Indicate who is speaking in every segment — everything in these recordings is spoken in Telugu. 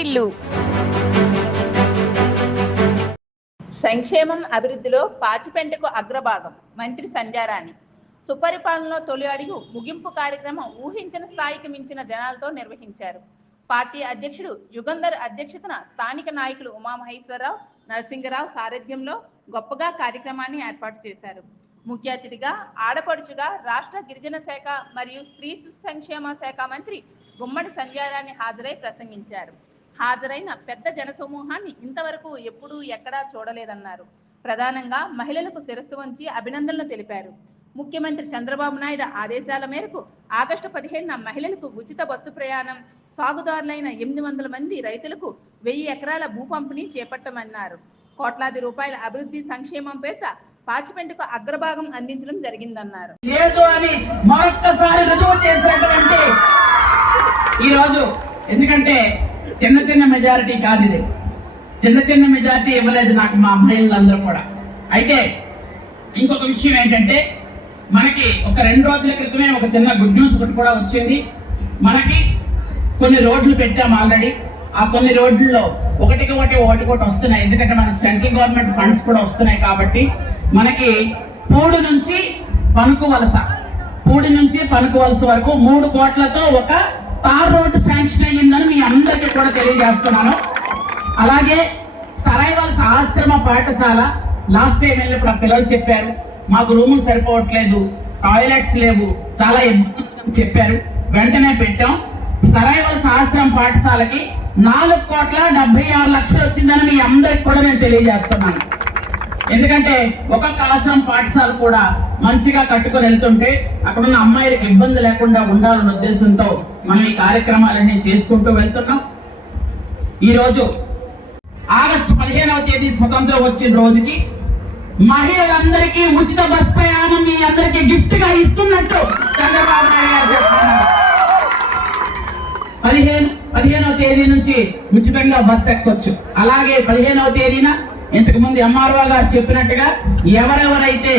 Speaker 1: వాటిల్లు
Speaker 2: సంక్షేమం అభివృద్ధిలో పాచిపెంటకు అగ్రభాగం. మంత్రి సంధ్యారాణి సుపరిపాలనలో తొలి అడుగు ముగింపు కార్యక్రమం ఊహించిన స్థాయికి మించిన జనాలతో నిర్వహించారు. పార్టీ అధ్యక్షుడు యుగంధర్ అధ్యక్షతన స్థానిక నాయకులు ఉమామహేశ్వరరావు నరసింగరావు సారథ్యంలో గొప్పగా కార్యక్రమాన్ని ఏర్పాటు చేశారు. ముఖ్య అతిథిగా ఆడపడుచుగా రాష్ట్ర గిరిజన శాఖ మరియు స్త్రీ సంక్షేమ శాఖ మంత్రి గుమ్మడి సంధ్యారాణి హాజరై ప్రసంగించారు. హాజరైన పెద్ద జనసమూహాన్ని ఇంతవరకు ఎప్పుడూ ఎక్కడా చూడలేదన్నారు. ప్రధానంగా మహిళలకు శిరస్సు వంచి అభినందనలు తెలిపారు. ముఖ్యమంత్రి చంద్రబాబు నాయుడు ఆదేశాల మేరకు ఆగస్టు పదిహేనున మహిళలకు ఉచిత బస్సు ప్రయాణం సాగుదారులైన ఎనిమిది వందల మంది రైతులకు వెయ్యి ఎకరాల భూ పంపిణీ చేపట్టమన్నారు. కోట్లాది రూపాయల అభివృద్ధి సంక్షేమం పేరిట పాచిపెంటకు అగ్రభాగం అందించడం జరిగిందన్నారు.
Speaker 3: లేదు అని మరొక్కసారి రుజువు చేసినటువంటి ఈరోజు ఎందుకంటే చిన్న చిన్న మెజారిటీ కాదు ఇది. చిన్న చిన్న మెజారిటీ ఇవ్వలేదు నాకు మా అమ్మాయిలందరూ కూడా. అయితే ఇంకొక విషయం ఏంటంటే మనకి ఒక రెండు రోజుల క్రితమే ఒక చిన్న గుడ్ న్యూస్ ఒకటి కూడా వచ్చింది. మనకి కొన్ని రోడ్లు పెట్టాం ఆల్రెడీ ఆ కొన్ని రోడ్లలో ఒకటికి ఒకటి ఒకటి ఒకటి వస్తున్నాయి. ఎందుకంటే మనకి సెంట్రల్ గవర్నమెంట్ ఫండ్స్ కూడా వస్తున్నాయి కాబట్టి మనకి పూడు నుంచి పనుకు వలస పూడి నుంచి పనుకు వలస వరకు మూడు కోట్లతో ఒక తార్ రోడ్డు శాంక్షన్ అయ్యిందని మీ అందరికీ కూడా తెలియజేస్తున్నాను. అలాగే సరాయి ఆశ్రమ పాఠశాల లాస్ట్ టైం వెళ్ళినప్పుడు ఆ పిల్లలు చెప్పారు మాకు రూములు సరిపోవట్లేదు టాయిలెట్స్ లేవు చాలా చెప్పారు. వెంటనే పెట్టాం. సరాయి ఆశ్రమ పాఠశాలకి నాలుగు కోట్ల డెబ్బై ఆరు లక్షలు వచ్చిందని మీ అందరికి కూడా నేను తెలియజేస్తున్నాను. ఎందుకంటే ఒక్కొక్క ఆశ్రమం పాఠశాల కూడా మంచిగా కట్టుకుని వెళ్తుంటే అక్కడ ఉన్న అమ్మాయిలకు ఇబ్బంది లేకుండా ఉండాలన్న ఉద్దేశంతో మనం ఈ కార్యక్రమాలన్నీ చేసుకుంటూ వెళ్తున్నాం. ఈ రోజు ఆగస్టు పదిహేనవ తేదీ స్వతంత్రం వచ్చిన రోజుకి మహిళలందరికీ ఉచిత బస్ ప్రయాణం మీ అందరికీ గిఫ్ట్గా ఇస్తున్నట్టు చంద్రబాబు నాయుడు గారు పదిహేను పదిహేనవ తేదీ నుంచి ఉచితంగా బస్ ఎక్కొచ్చు. అలాగే పదిహేనవ తేదీన ఇంతకుముందు ఎంఆర్ఓ గారు చెప్పినట్టుగా ఎవరెవరైతే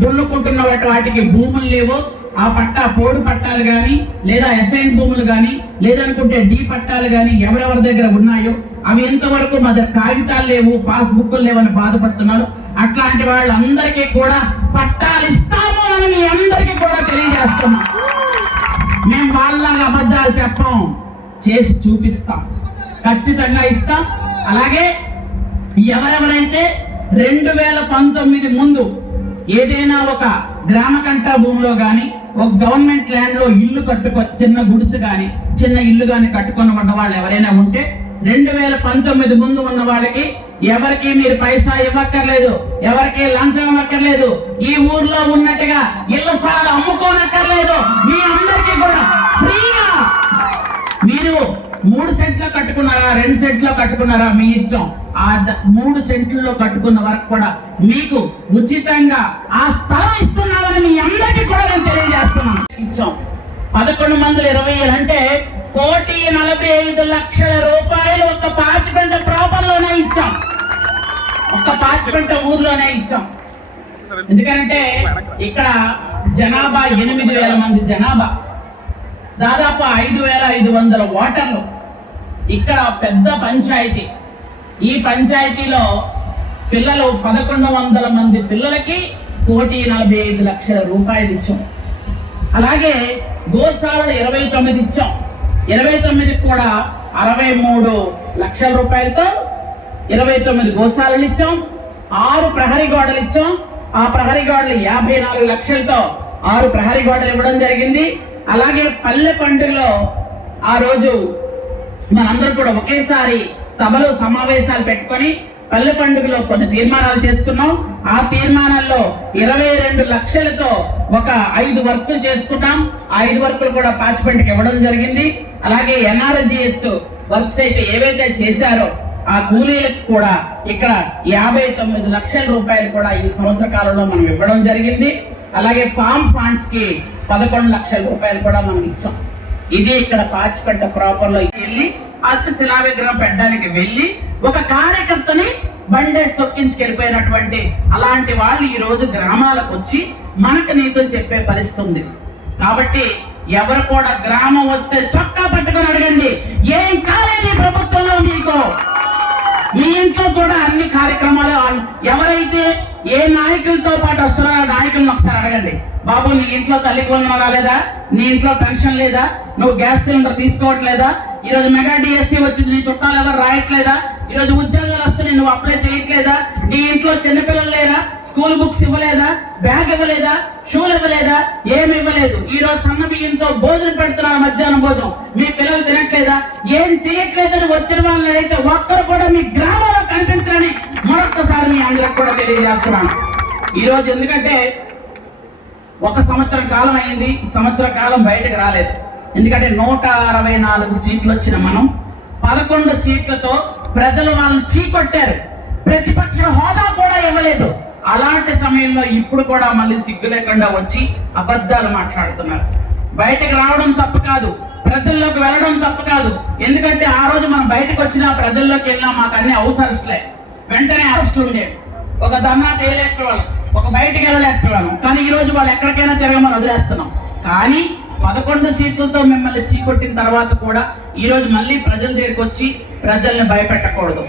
Speaker 3: దున్నుకుంటున్న వాటికి భూములు లేవో ఆ పట్టా పోడు పట్టాలు కానీ లేదా అసైన్ భూములు కానీ లేదనుకుంటే డి పట్టాలు కానీ ఎవరెవరి దగ్గర ఉన్నాయో అవి ఎంతవరకు మా దగ్గర కాగితాలు లేవు పాస్బుక్లు లేవని బాధపడుతున్నారు. అట్లాంటి వాళ్ళందరికీ కూడా పట్టాలు ఇస్తాము అని మీ అందరికీ కూడా తెలియజేస్తున్నాం. మేము వాళ్ళలాగా అబద్ధాలు చెప్పం. చేసి చూపిస్తాం. ఖచ్చితంగా ఇస్తాం. అలాగే ఎవరెవరైతే రెండు వేల పంతొమ్మిది ముందు ఏదైనా ఒక గ్రామ కంటా భూమిలో కానీ ఒక గవర్నమెంట్ ల్యాండ్లో ఇల్లు కట్టుకో చిన్న గుడిసె కానీ చిన్న ఇల్లు కానీ కట్టుకొని ఉన్న వాళ్ళు ఎవరైనా ఉంటే రెండు వేల పంతొమ్మిది ముందు ఉన్న వాళ్ళకి ఎవరికి మీరు పైసా ఇవ్వక్కర్లేదు ఎవరికి లంచం ఇవ్వక్కర్లేదు ఈ ఊర్లో ఉన్నట్టుగా ఇళ్ళ స్థలాలు అమ్ముకోనక్కర్లేదు మీ అందరికీ కూడా ఫ్రీగా మీరు మూడు సెంట్లో కట్టుకున్నారా? రెండు సెంట్లో కట్టుకున్నారా? మీ ఇష్టం. ఆ ద- మూడు సెంట్లలో కట్టుకున్న వరకు కూడా మీకు ఉచితంగా ఆ స్థలం ఇస్తున్నామని మీ అందరికీ కూడా నేను తెలియజేస్తున్నాను. ఇచ్చాం. పదకొండు మందులు ఇరవై ఏళ్ళు అంటే కోటి నలభై ఐదు లక్షల రూపాయలు ఒక పాచిపెంట ప్రాపర్లోనే ఇచ్చాం. ఒక్క పాచిపెంట ఊర్లోనే ఇచ్చాం. ఎందుకంటే ఇక్కడ జనాభా ఎనిమిది వేల మంది జనాభా. దాదాపు ఐదు వేల ఐదు వందల ఓటర్లు ఇక్కడ పెద్ద పంచాయతీ. ఈ పంచాయతీలో పిల్లలు పదకొండు వందల మంది పిల్లలకి కోటి నలభై ఐదు లక్షల రూపాయలు ఇచ్చాం. అలాగే గోశాలలు ఇరవై తొమ్మిది ఇచ్చాం. ఇరవై తొమ్మిది కూడా అరవై మూడు లక్షల రూపాయలతో ఇరవై తొమ్మిది గోశాలలు ఇచ్చాం. ఆరు ప్రహరీ గోడలు ఇచ్చాం. ఆ ప్రహరీ గోడలు యాభై నాలుగు లక్షలతో ఆరు ప్రహరీ గోడలు ఇవ్వడం జరిగింది. అలాగే పల్లె పండుగలో ఆ రోజు మనందరూ కూడా ఒకేసారి సభలో సమావేశాలు పెట్టుకొని పల్లె పండుగలో కొన్ని తీర్మానాలు చేసుకున్నాం. ఆ తీర్మానాల్లో ఇరవై రెండు లక్షలతో ఒక ఐదు వర్కులు చేసుకున్నాం. ఆ ఐదు వర్కులు కూడా పాచిపెంటకి ఇవ్వడం జరిగింది. అలాగే ఎన్ఆర్జిఎస్ వర్క్స్ అయితే ఏవైతే చేశారో ఆ కూలీలకు కూడా ఇక్కడ యాభై తొమ్మిది లక్షల రూపాయలు కూడా ఈ సంవత్సర కాలంలో మనం ఇవ్వడం జరిగింది. అలాగే ఫామ్ ఫండ్స్కి పదకొండు లక్షల రూపాయలు కూడా మనం ఇచ్చాం. ఇది ఇక్కడ పాచిపెట్ట ప్రాపర్లో వెళ్ళి అతను శిలా విగ్రహం పెట్టడానికి వెళ్ళి ఒక కార్యకర్తని బండేసి తొక్కించుకెళ్ళిపోయినటువంటి అలాంటి వాళ్ళు ఈ రోజు గ్రామాలకు వచ్చి మనకు నీతులు చెప్పే పరిస్థితి ఉంది. కాబట్టి ఎవరు కూడా గ్రామం వస్తే చొక్కా పట్టుకొని అడగండి ఏం కాలేదు ప్రభుత్వంలో మీకు? మీ ఇంట్లో కూడా అన్ని కార్యక్రమాలు ఆన్- ఏ నాయకులతో పాటు వస్తున్నారో ఆ నాయకులను ఒకసారి అడగండి. బాబు నీ ఇంట్లో తల్లికి వందనం రాలేదా? నీ ఇంట్లో పెన్షన్ లేదా? నువ్వు గ్యాస్ సిలిండర్ తీసుకోవట్లేదా? ఈ రోజు మెగా డిఎస్సీ వచ్చింది నీ చుట్టాలు ఎవరు రాయట్లేదా? ఈ రోజు ఉద్యోగాలు వస్తున్నాయి నువ్వు అప్లై చేయట్లేదా? నీ ఇంట్లో చిన్నపిల్లలు లేరా? స్కూల్ బుక్స్ ఇవ్వలేదా? బ్యాగ్ ఇవ్వలేదా? షూలు ఇవ్వలేదా? ఏమి ఇవ్వలేదు. ఈ రోజు సన్న బియ్యంతో భోజనం పెడుతున్నారు మధ్యాహ్నం భోజనం. మీ పిల్లలు తినట్లేదా? ఏం చేయట్లేదని వచ్చిన వాళ్ళని అయితే ఒక్కరు కూడా మీ గ్రామాల్లో కనిపించాలని మరొక్కసారి మీ అందరికి కూడా తెలియజేస్తున్నాను. ఈ రోజు ఎందుకంటే ఒక సంవత్సరం కాలం అయింది సంవత్సర కాలం బయటకు రాలేదు. ఎందుకంటే నూట అరవై నాలుగు సీట్లు వచ్చిన మనం పదకొండు సీట్లతో ప్రజలు వాళ్ళని చీకొట్టారు. ప్రతిపక్ష హోదా కూడా ఇవ్వలేదు. అలాంటి సమయంలో ఇప్పుడు కూడా మళ్ళీ సిగ్గు లేకుండా వచ్చి అబద్ధాలు మాట్లాడుతున్నారు. బయటకు రావడం తప్పు కాదు ప్రజల్లోకి వెళ్ళడం తప్పు కాదు. ఎందుకంటే ఆ రోజు మనం బయటకు వచ్చినా ప్రజల్లోకి వెళ్ళినా మాకు అన్ని అవసరస్తులే వెంటనే అరెస్ట్ ఉండేది. ఒక ధర్నా చేయలేకపోవాలి ఒక బయటికి వెళ్ళలేకపోయాము కానీ ఈ రోజు వాళ్ళు ఎక్కడికైనా తిరగమని వదిలేస్తున్నాం. కానీ పదకొండు సీట్లతో మిమ్మల్ని చీకొట్టిన తర్వాత కూడా ఈరోజు మళ్ళీ ప్రజల దగ్గరికి వచ్చి ప్రజల్ని భయపెట్టకూడదు.